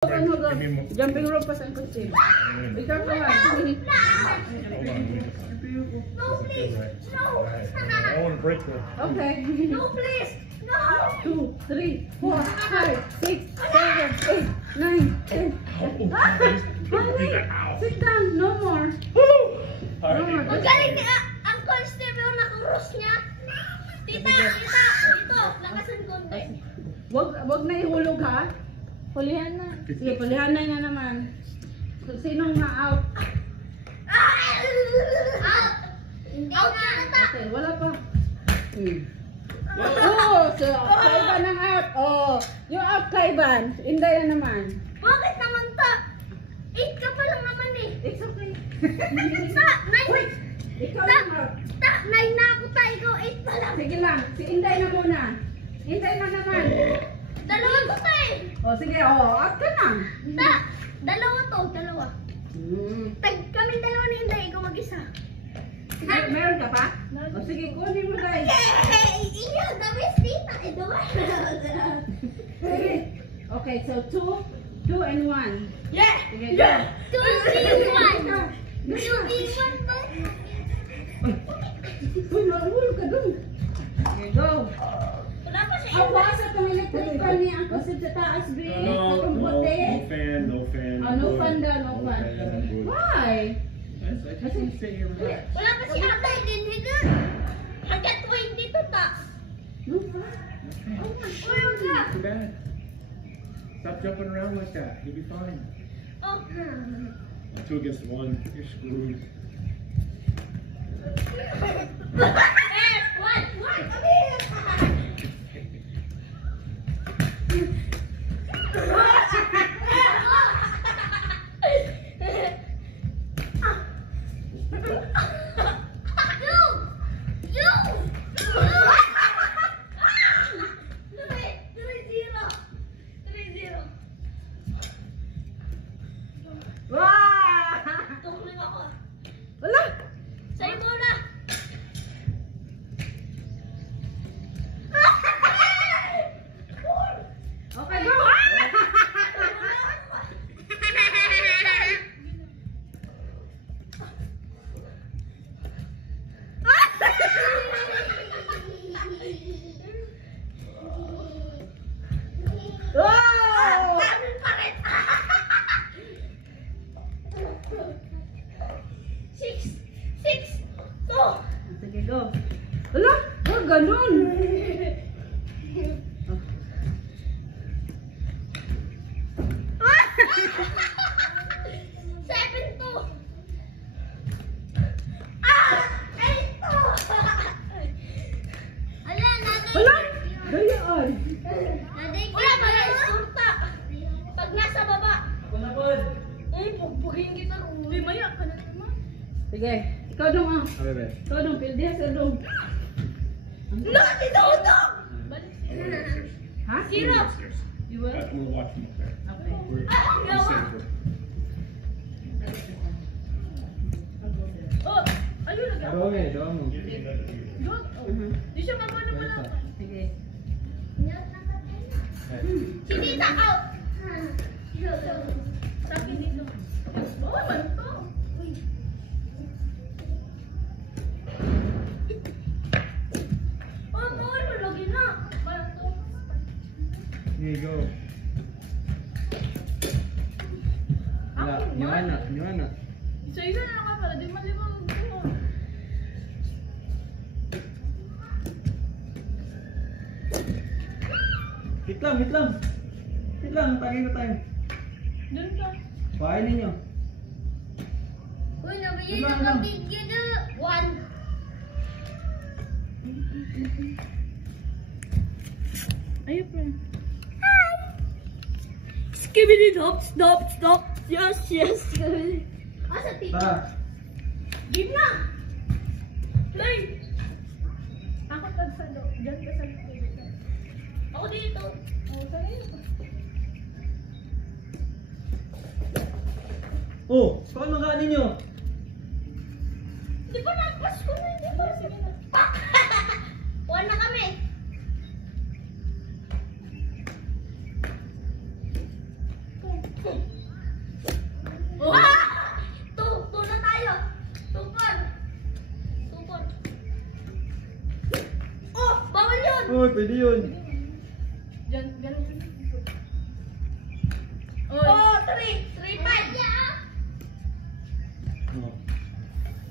Jumping rope pa sa kotse. Ikaw pa nga. No, please. No. I want to break this. Okay. No, please. No. 2, 3, 4, 5, 6, 7, 8, 9, 10. Honey, sit down. No more. Ang galing ni Uncle Steve yung nakurus niya. Tita, dito. Lakasan konti. Wag na ihulog ha. Hulihan na. Sige, pulihan na naman. So, sinong ma-out? Out na ta. Okay, wala pa. Oh, so, Kaiban ang out. Oh, yung out Kaiban. Inday na naman. Bakit naman ta? 8 ka pa lang naman eh. It's okay. Ta, 9. Ikaw lang out. Ta, 9 na ako ta. Ikaw 8 pa lang. Sige lang, si Inday na muna. Inday na naman. Dalawa to ta eh. Oh, sige, oh, out ka na. Ta, dalawa to. Dalawa. Kami dalawa ni Inday. Ikaw mag-isa. Meron ka pa? Oh, sige, kunin mo dahil. Yay! Iyo, the best tita. Ito ba? Sige. Okay, so 2 and 1. Yeah! Sige, go. 2, 3, 1. 2, 3, 1 ba? Uy, mahulog ka dun. Okay, go. Wala pa siya. Ang wasa itong electrical niya. Ang kasi sa taas, Bri. No fan. Oh, no fan daw, no fan. Good. Why? I just want to sit here and relax. Wala pa si Atay din. Higa. Hanggat 20 to ta. No fan? Oh my God. Too bad. Stop jumping around like that. You'll be fine. Oh. 2 against 1. You're screwed. What? Come here. Wala! Sa'yo muna. Okay, go! Wow! Six. Go. Sige, go. Wala! Huwag ganun! Seven to. 8 to. Wala! Gayaan! Wala pala iskurta. Pag nasa baba. Pugpugin kita. Uy, maya ka na naman. Sige, ikaw dong ah. Okay, babe. Ikaw dong, pildihan sa dong. No, dito. Ha? Zero. You will? We're watching up there. Okay. We're safer. Oh, ayun na. Dawa mo. Di siya mamano wala. Sige. Si Tita out. Sa akin dito. Oh, banto. Oh, bawal mo lagi na. Banto. Here you go. Nyana. Isa-isa na ka para di malibang ko. Hit lang, tagay na tayo. Doon ka. Bahay ninyo. Uy, nabigyan na mabigyan na. 1. Ayun pa. Skibidi stop. Yes. Asa Tita? Tara. Game na. Play. Ako tag sa do. Diyan ka sa dito. Ako dito. Oh, sa'yo. Oh, paano maganin nyo? Di ba nagpas ko na? Di ba? Sige na. Pak! 1 na kami. Uy, pwede yun. Diyan, ganun. Oh, 3, 3, 5. Oh.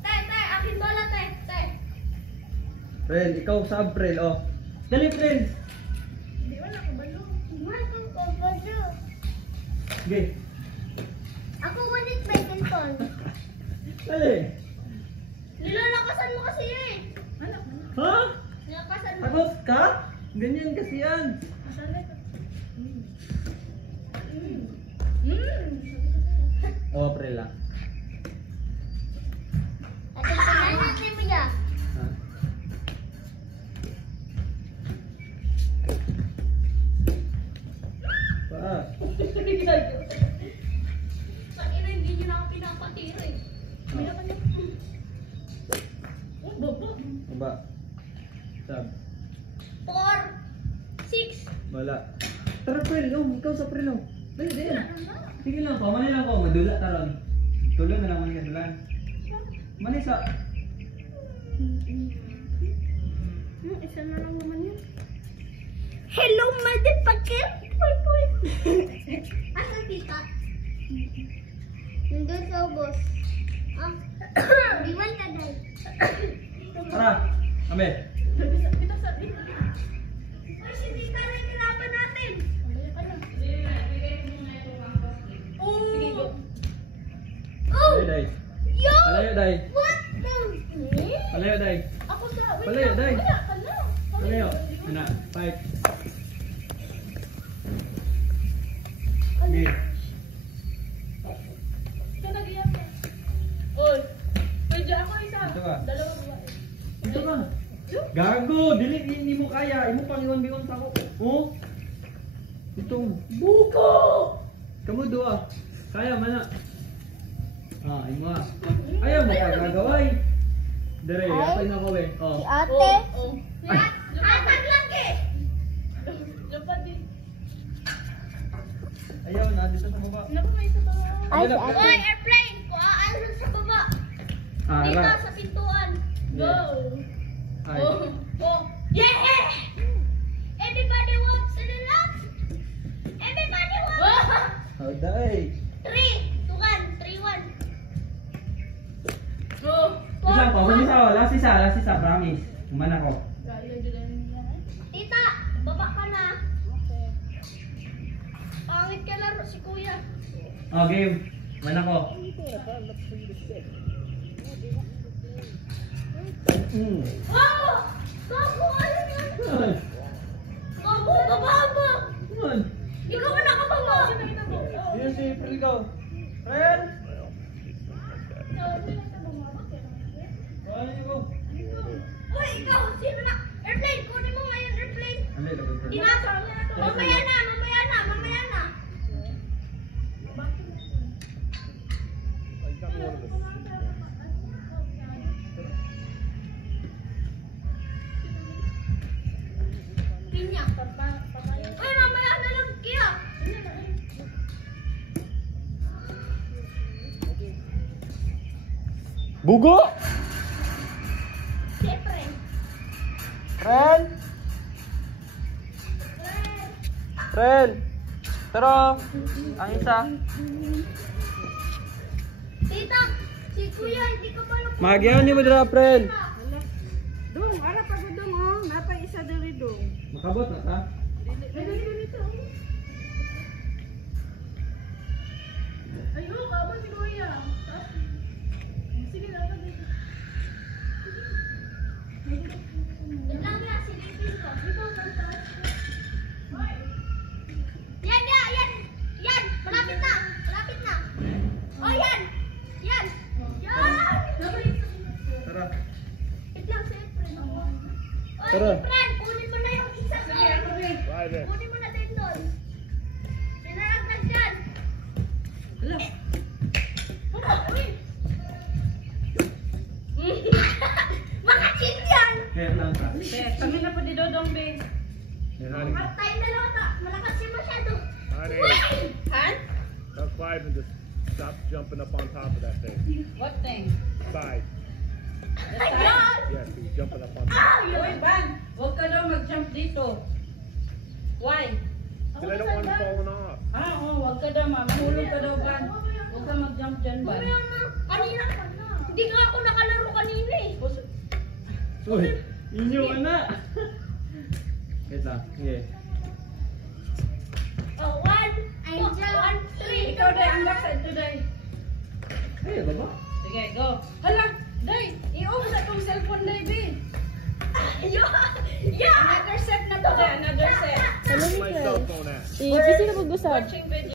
Te, akin bola, te. Friend, ikaw sa April, oh. Dali, friend. Hindi, wala ko balo. Sige. Ako ulit by cellphone. Dali. Nilalakasan mo kasi eh. Anak mo. Ha? Nilakasan mo. Takot ka? Ganyan kasi yan. Masalit. Oh, April lang. Ate, natin mo niya. Ha? Pa. Pag-ina, hindi nyo na ako pinapatira eh. Mila ka niya. Oh, bobo. Baba. Sab. 4, 6. Wala. Tara, April. Oh, ikaw sa April, oh. Dali, dali. Sige lang ko. Mani lang ko. Madula taron. Tuloy na naman ka dulan. Mani sa... Isa na lang naman yun. Hello, motherfucker! Asan tita? Nandun sa ubos. Ah, diwan ka dahil. Tara. Abe. Kita sa... Ay, si tita na yung kailangan natin. Mamaya ka na. Sige, go. Oh! Dali, day. Yo! Palayo, day. What the... Palayo, day. Ako sa... Wait Palayo, lang. day. Wala ka na. Palayo. Ana, fight. Sige. Ito nag-iyak ka. Oy. Pwede ako isa. Ito ka. Dalawang babae. Ito ka. Gago, dili hindi mo kaya. Imo pang iwan sa ako. Oh. Itong buko. Kamu dua. Kaya mana? Ah, imo. Ayaw mo ka gagaway. Dere, apa na ko eh. Oh. Ate? Oh. Atag lagi! Dapat din. Ayaw na dito sa baba. Naku, may isa pa. Ay, si ate. Oy, airplane! Kuhaan sa baba. Ah, Dito ara. sa pintuan. Go. Ay. Oh. Oh. Yeah! Everybody wants to relax. Everybody wants. Oh, dai. 3, 2, 1, 3, 1. Oh. Isa pa, last isa, promise. Umana ko. Kaya dyan nila. Tita, baba ka na. Pangit ka laro si kuya. Oh, game. Umana ko. Oh! Bago, ano yan? Bago, bababa. Man. Ikaw ka nakababa. Yun si April ko. Friend. Ano ko? Uy, ikaw, sino na? Airplane, kunin mo ngayon airplane. Ano yung Inasa. Mamaya na. Pinya. Uy, mamaya na lang kaya. Bugo! Siyempre. Friend! Friend! Tara! Ang isa. Tita, si kuya, hindi ka pala Magyaw ni mo dira, friend. Dong, ara pa ko dong, oh. Napay isa dali dong. Makabot na ta? Ayun, kaba si Kuya. Sige, dapat dito. Wait lang na, silipin ko. Yan. Malapit na. Oh, yan. Yan. Tara. Wait lang, siyempre. Oy, Tara. Fran, kunin mo na yung isa ko. Kunin mo na din doon. Pinaragdag dyan. Makachit yan. Kaya lang ka. Kami na po di dodong, be. Tayo dalawa ta. Malakas siya masyado. Honey, Uy! Han? tell Clive and just stop jumping up on top of that thing. What thing? Side. Ayan! Yes, he's jumping up on Uy, Ban, huwag ka daw mag-jump dito. Why? Because I don't want him falling off. Huwag ka daw, mahulog ka daw, Ban. Huwag ka mag-jump dyan, Ban. Mamaya na. Kanina, hindi nga ako nakalaro kanina eh. Uy, inyo na. Ito, sige. Oh, 1, 3. Ikaw, Day, ang backside today. Ay, baba. Sige, go. Hala, Day, i-off sa tong cellphone, Day, B. Yeah! Another set na to, Day, another set. Where's my cell phone at? Busy na mag-usap. Watching video.